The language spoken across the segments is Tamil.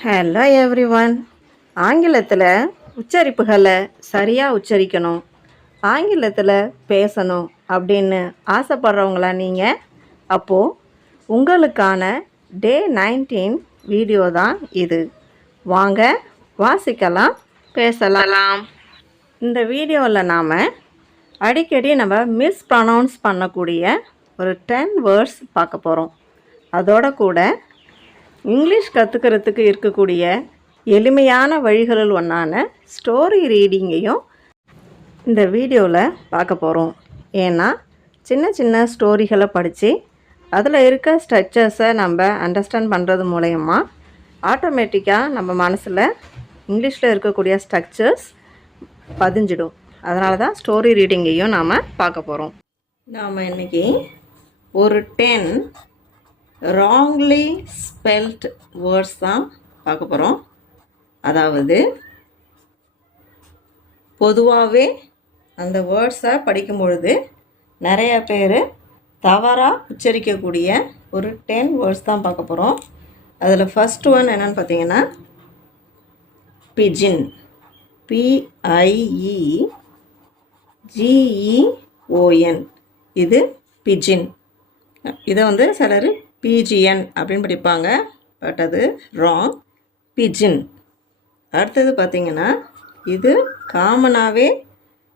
ஹலோ எவ்ரி ஒன் ஆங்கிலத்தில் உச்சரிப்புகளை சரியாக உச்சரிக்கணும். ஆங்கிலத்தில் பேசணும் அப்படின்னு ஆசைப்படுறவங்களா நீங்கள் அப்போது உங்களுக்கான டே நைன்டீன் வீடியோ தான் இது. வாங்க வாசிக்கலாம் பேசலாம். இந்த வீடியோவில் நாம் அடிக்கடி நம்ம மிஸ் ப்ரொனவுன்ஸ் பண்ணக்கூடிய ஒரு டென் வேர்ட்ஸ் பார்க்க போகிறோம் அதோட கூட இங்கிலீஷ் கற்றுக்கிறதுக்கு இருக்கக்கூடிய எளிமையான வழிகளில் ஒன்றான ஸ்டோரி ரீடிங்கையும் இந்த வீடியோவில் பார்க்க போகிறோம் ஏன்னா சின்ன சின்ன ஸ்டோரிகளை படித்து அதில் இருக்க ஸ்ட்ரக்சர்ஸை நம்ம அண்டர்ஸ்டாண்ட் பண்ணுறது மூலயமா ஆட்டோமேட்டிக்காக நம்ம மனசில் இங்கிலீஷில் இருக்கக்கூடிய ஸ்ட்ரக்சர்ஸ் பதிஞ்சிடும். அதனால தான் ஸ்டோரி ரீடிங்கையும் நாம் பார்க்க போகிறோம் நாம் இன்றைக்கி ஒரு டென் ராங்லி ஸ்பெல்ட் வேர்ட்ஸ் தான் பார்க்க போகிறோம் அதாவது பொதுவாகவே அந்த வேர்ட்ஸை படிக்கும் பொழுது நிறைய பேர் தவறாக உச்சரிக்கக்கூடிய ஒரு டென் வேர்ட்ஸ் தான் பார்க்க போகிறோம் அதில் ஃபஸ்ட் ஒன் என்னென்னு பார்த்தீங்கன்னா பிஜின் பிஐஇ ஜிஇஓஎன் இது பிஜின் இதை வந்து சிலர் பிஜிஎன் அப்படின்னு படிப்பாங்க. பட் அது ராங் பிஜின் அடுத்தது பார்த்தீங்கன்னா இது காமனாகவே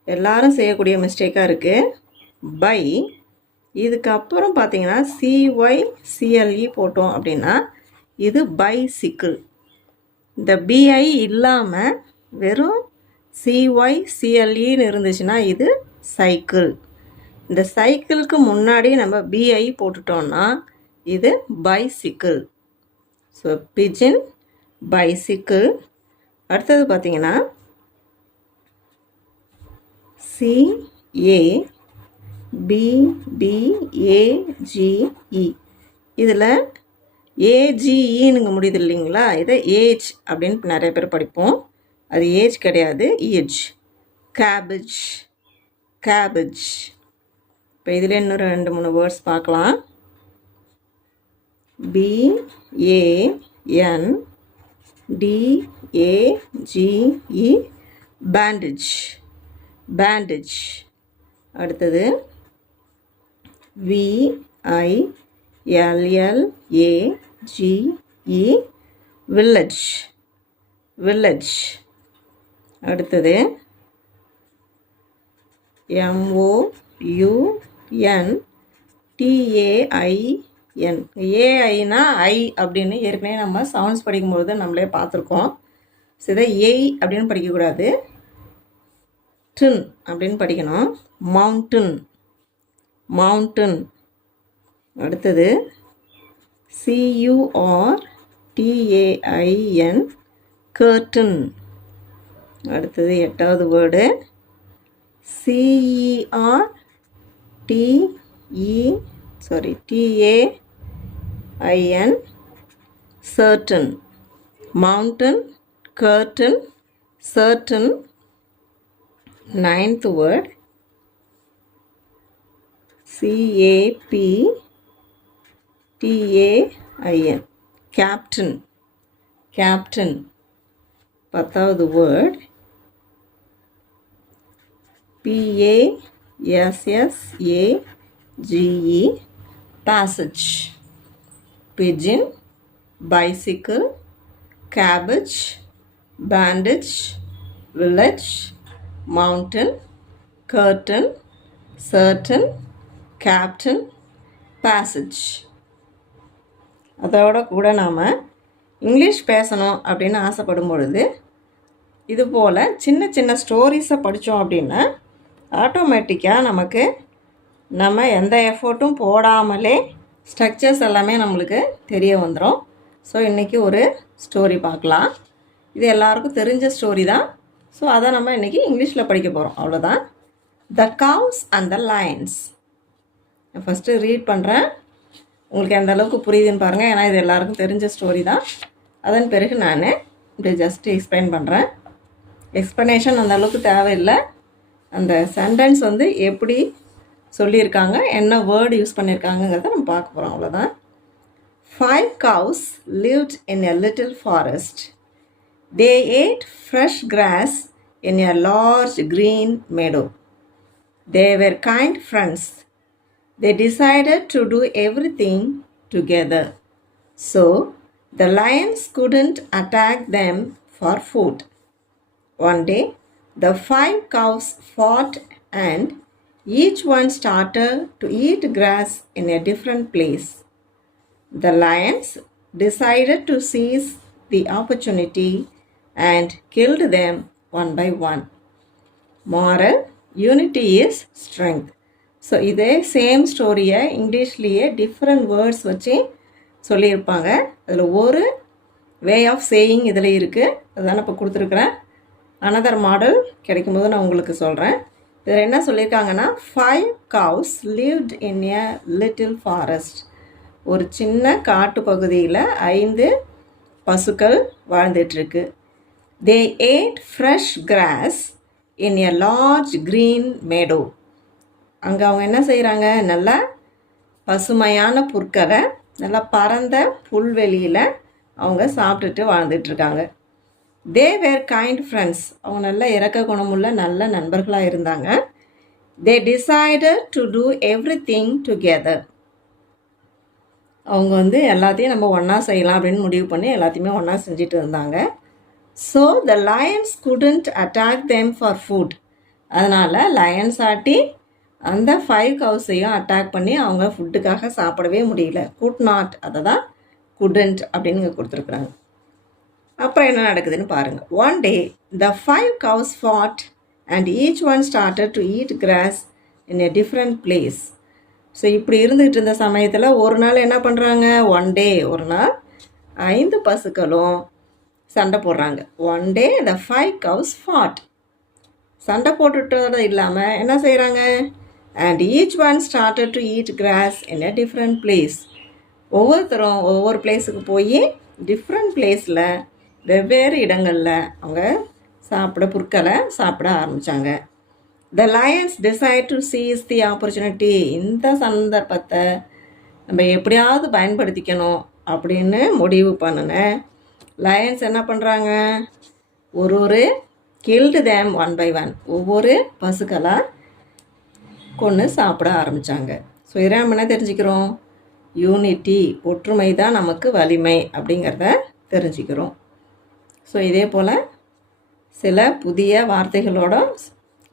எல்லாரும் செய்யக்கூடிய மிஸ்டேக்காக இருக்குது பை இதுக்கப்புறம் பார்த்தீங்கன்னா சிஒய் சிஎல்இ போட்டோம் அப்படின்னா இது பை சிக்கிள் இந்த பிஐ இல்லாமல் வெறும் சிஒய் சிஎல்இன்னு இருந்துச்சுன்னா இது சைக்கிள் இந்த சைக்கிளுக்கு முன்னாடி நம்ம பிஐ போட்டுட்டோம்னா இது பைசிக்கிள் ஸோ பிஜின் பைசிக்கிள் அடுத்தது பார்த்தீங்கன்னா சிஏ பிபிஏஜிஇ இதில் ஏஜிஇனுங்க முடியுது இல்லைங்களா? இதை ஏஜ் அப்படின்னு நிறைய பேர் படிப்போம். அது ஏஜ் கிடையாது ஏஜ் கேபேஜ் கேபேஜ் இப்போ இதில் இன்னும் ரெண்டு மூணு வேர்ட்ஸ் பார்க்கலாம். பிஏஎன் டிஏஜிஇ பேண்டேஜ் பேண்டேஜ் அடுத்தது விஐஎல்எல்ஏஜிஇ வில்லேஜ் வில்லேஜ் அடுத்தது எம்ஓயுஎன் என் ஏஐனா ஐ அப்படின்னு ஏற்கனவே நம்ம சவுண்ட்ஸ் படிக்கும்பொழுது நம்மளே பார்த்துருக்கோம். ஸோ இதை ஏய் அப்படின்னு படிக்கக்கூடாது. டின் அப்படின்னு படிக்கணும். மவுண்டன் மவுண்டன் அடுத்தது சியூஆர் T A I N certain அடுத்தது எட்டாவது word C E R T E sorry D A I N certain mountain curtain certain ninth word C A P T A I N captain captain பத்தாவது word P A S S A G E passage pigeon bicycle cabbage bandage village mountain, curtain, certain, captain, passage. அதோட கூட நாம் இங்கிலீஷ் பேசணும் அப்படின்னு ஆசைப்படும் பொழுது இது போல் சின்ன சின்ன ஸ்டோரிஸை படித்தோம் அப்படின்னா ஆட்டோமேட்டிக்காக நமக்கு நம்ம எந்த எஃபர்ட்டும் போடாமலே ஸ்ட்ரக்சர்ஸ் எல்லாமே நம்மளுக்கு தெரிய வந்துடும் ஸோ இன்றைக்கி ஒரு ஸ்டோரி பார்க்கலாம். இது எல்லாருக்கும் தெரிஞ்ச ஸ்டோரி தான். ஸோ அதை நம்ம இன்றைக்கி இங்கிலீஷில் படிக்க போகிறோம் அவ்வளோதான் the cows and the lions நான் ஃபஸ்ட்டு ரீட் பண்ணுறேன் உங்களுக்கு எந்த அளவுக்கு புரியுதுன்னு பாருங்கள் ஏன்னா இது எல்லாருக்கும் தெரிஞ்ச ஸ்டோரி தான். அதன் பிறகு நான் இப்படி ஜஸ்ட்டு எக்ஸ்பிளைன் பண்ணுறேன் எக்ஸ்ப்ளனேஷன் அந்த அளவுக்கு தேவையில்லை. அந்த சென்டென்ஸ் வந்து எப்படி சொல்லியிருக்காங்க என்ன வேர்டு யூஸ் பண்ணியிருக்காங்கங்கிறத நம்ம பார்க்க போகிறோம் அவ்வளோதான் five cows lived in a little forest. They ate fresh grass in a large green meadow. They were kind friends. They decided to do everything together. So the lions couldn't attack them for food. One day, the five cows fought and each one started to eat grass in a different place. The lions decided to seize the opportunity and killed them one by one. Moral unity is strength so இதே சேம் ஸ்டோரியை இங்கிலீஷ்லேயே டிஃப்ரெண்ட் வேர்ட்ஸ் வச்சு சொல்லியிருப்பாங்க. அதில் ஒரு வே ஆஃப் சேயிங் இதில் இருக்குது அதுதான் இப்போ கொடுத்துருக்குறேன். அனதர் மாடல் கிடைக்கும்போது நான் உங்களுக்கு சொல்கிறேன் இதில் என்ன சொல்லியிருக்காங்கன்னா five cows lived in a little forest ஒரு சின்ன காட்டு பகுதியில் ஐந்து பசுக்கள் வாழ்ந்துட்டுருக்கு. They ate fresh grass in a large green meadow அங்கே அவங்க என்ன செய்கிறாங்க நல்லா பசுமையான புற்களை நல்லா பரந்த புல்வெளியில் அவங்க சாப்பிட்டுட்டு வாழ்ந்துட்டுருக்காங்க. தே வேர் கைண்ட் ஃப்ரெண்ட்ஸ் அவங்க நல்ல இறக்க குணமுள்ள நல்ல நண்பர்களாக இருந்தாங்க. They decided to do everything together அவங்க வந்து எல்லாத்தையும் நம்ம ஒன்றா செய்யலாம் அப்படின்னு முடிவு பண்ணி எல்லாத்தையுமே ஒன்றா செஞ்சுட்டு இருந்தாங்க. So the lions couldn't attack them for food அதனால் லயன்ஸ் ஆட்டி அந்த ஃபைவ் கவுஸையும் அட்டாக் பண்ணி அவங்க ஃபுட்டுக்காக சாப்பிடவே முடியல. குட் நாட் அதை தான் குடண்ட் அப்படின்னு கொடுத்துருக்குறாங்க. அப்புறம் என்ன நடக்குதுன்னு பாருங்கள் one day the five cows fought and each one started to eat grass in a different place so இப்படி இருந்துகிட்டு இருந்த சமயத்தில் ஒரு நாள் என்ன பண்ணுறாங்க ஒன் டே ஒரு நாள் ஐந்து பசுக்களும் சண்டை போடுறாங்க. One day the five cows ஃபாட் சண்டை போட்டுட்டதோட இல்லாமல் என்ன செய்கிறாங்க and each one started to eat grass in a different place ஒவ்வொருத்தரும் ஒவ்வொரு பிளேஸுக்கு போய் டிஃப்ரெண்ட் பிளேஸில் வெவ்வேறு இடங்களில் அவங்க சாப்பிட புற்களை சாப்பிட ஆரம்பித்தாங்க the lions decide to seize the opportunity இந்த சந்தர்ப்பத்தை நம்ம எப்படியாவது பயன்படுத்திக்கணும் அப்படின்னு முடிவு பண்ணினேன் லயன்ஸ் என்ன பண்ணுறாங்க ஒரு ஒரு killed them one by one ஒவ்வொரு பசுக்களாக கொண்டு சாப்பிட ஆரம்பித்தாங்க ஸோ இதை நம்ம என்ன தெரிஞ்சுக்கிறோம்? யூனிட்டி ஒற்றுமை தான் நமக்கு வலிமை அப்படிங்கிறத தெரிஞ்சுக்கிறோம். ஸோ இதே போல் சில புதிய வார்த்தைகளோட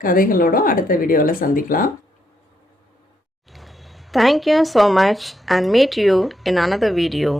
கதைகளோட அடுத்த வீடியோவில் சந்திக்கலாம். Thank you so much and meet you in another video